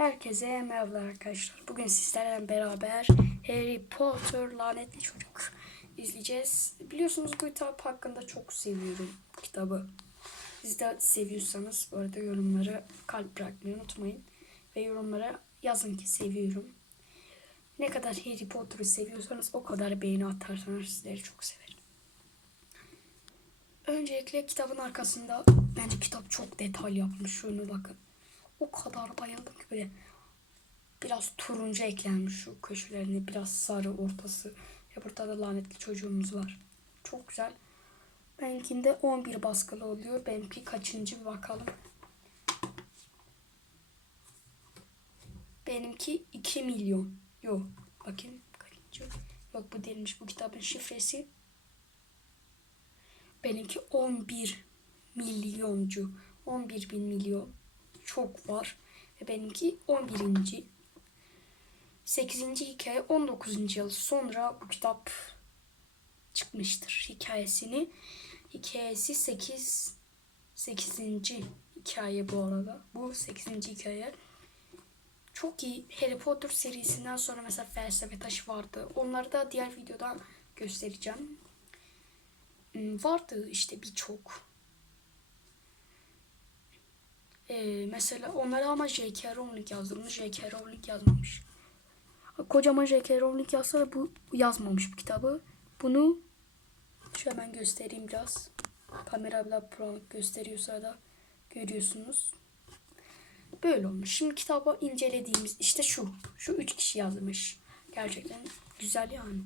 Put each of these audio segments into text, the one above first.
Herkese merhaba arkadaşlar. Bugün sizlerle beraber Harry Potter Lanetli Çocuk izleyeceğiz. Biliyorsunuz bu kitap hakkında çok seviyorum kitabı. Siz de seviyorsanız bu arada yorumlara kalp bırakmayı unutmayın. Ve yorumlara yazın ki seviyorum. Ne kadar Harry Potter'ı seviyorsanız o kadar beğeni atarsanız sizleri çok severim. Öncelikle kitabın arkasında bence kitap çok detaylı yapmış. Şunu bakın. O kadar bayıldım ki böyle biraz turuncu eklenmiş şu köşelerine biraz sarı ortası. Ya burada da lanetli çocuğumuz var. Çok güzel. Benimkinde 11 baskılı oluyor. Benimki kaçıncı bir bakalım. Benimki 2 milyon. Yok. Bakayım kaçıncı. Yok bu değilmiş bu kitabın şifresi. Benimki 11 milyoncu. 11 bin milyon. Çok var. Ve benimki 11. 8. hikaye 19. yıl sonra bu kitap çıkmıştır hikayesini. Hikayesi 8 8. hikaye bu arada. Bu 8. hikaye. Çok iyi. Harry Potter serisinden sonra mesela felsefe taşı vardı. Onları da diğer videoda göstereceğim. Hmm, Vardı işte birçok. Ee, mesela onlara ama J.K. Rowling yazdım. J.K. Rowling yazmamış. Kocaman J.K. Rowling yazsa da bu yazmamış bu kitabı. Bunu şu hemen göstereyim biraz. Kamera bile bulanık gösteriyorsa da görüyorsunuz. Böyle olmuş. Şimdi kitabı incelediğimiz işte şu. Şu üç kişi yazmış. Gerçekten güzel yani.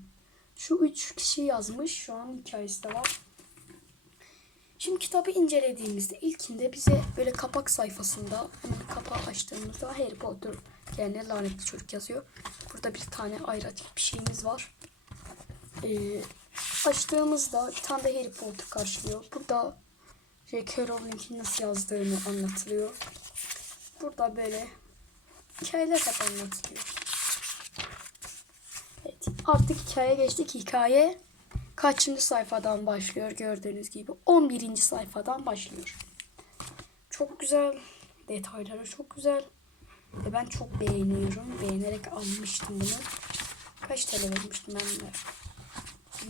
Şu üç kişi yazmış. Şu an hikayesi de var. Şimdi kitabı incelediğimizde ilkinde bize böyle kapak sayfasında hemen kapağı açtığımızda Harry Potter yani lanetli çocuk yazıyor. Burada bir tane ayrıca bir şeyimiz var. Ee, açtığımızda bir tane de Harry Potter karşılıyor. Burada J.K. Rowling'in nasıl yazdığını anlatılıyor. Burada böyle hikayeler hep anlatılıyor. Evet, artık hikaye geçtik. Hikaye kaçıncı sayfadan başlıyor gördüğünüz gibi 11. sayfadan başlıyor. Çok güzel. Detayları çok güzel. Ve ben çok beğeniyorum. Beğenerek almıştım bunu. Kaç TL vermiştim ben de?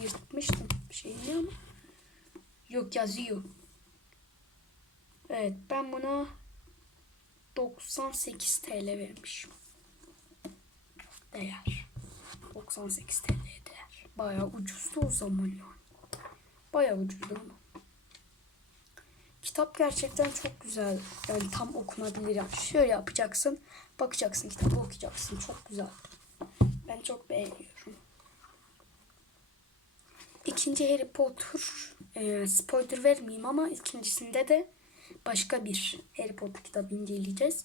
Yırtmıştım. Şeyini ama. Yok yazıyor. Evet ben buna 98 TL vermişim. Değer. 98 TL değer. Bayağı ucuzdu o zaman yani. Bayağı ucuzdu ama. Kitap gerçekten çok güzel. Yani tam okunabilir. Yani şöyle yapacaksın. Bakacaksın kitabı okuyacaksın. Çok güzel. Ben çok beğeniyorum. İkinci Harry Potter e, spoiler vermeyeyim ama ikincisinde de başka bir Harry Potter kitabı inceleyeceğiz.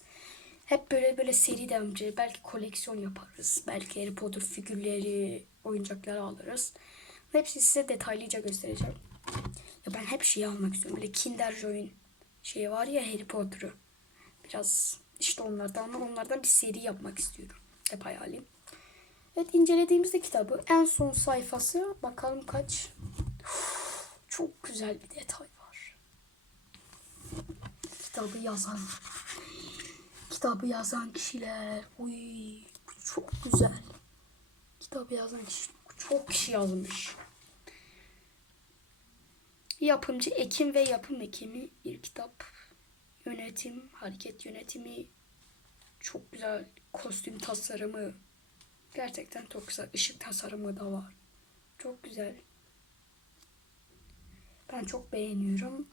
Hep böyle böyle seri devam. Belki koleksiyon yaparız. Belki Harry Potter figürleri, oyuncakları alırız. Hepsini size detaylıca göstereceğim. Ya ben hep şeyi almak istiyorum. Böyle Kinder Joy'un şeyi var ya Harry Potter'ı. Biraz işte onlardan ama onlardan bir seri yapmak istiyorum. Hep hayalim. Evet incelediğimizde kitabı en son sayfası bakalım kaç. Çok güzel bir detay var. Kitabı yazan kitabı yazan kişiler. Uy çok güzel. Kitabı yazan kişi çok kişi yazmış. Yapımcı Ekim ve Yapım Ekimi bir kitap. Yönetim, hareket yönetimi, çok güzel kostüm tasarımı. Gerçekten çok güzel. Işık tasarımı da var. Çok güzel. Ben çok beğeniyorum.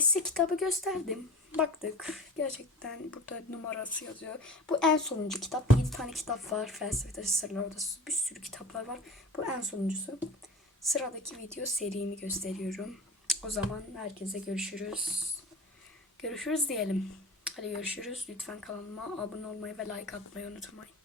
Size kitabı gösterdim. Baktık. Gerçekten burada numarası yazıyor. Bu en sonuncu kitap. 7 tane kitap var. Felsefe taşı sırlar odası. Bir sürü kitaplar var. Bu en sonuncusu. Sıradaki video serimi gösteriyorum. O zaman herkese görüşürüz. Görüşürüz diyelim. Hadi görüşürüz. Lütfen kanalıma abone olmayı ve like atmayı unutmayın.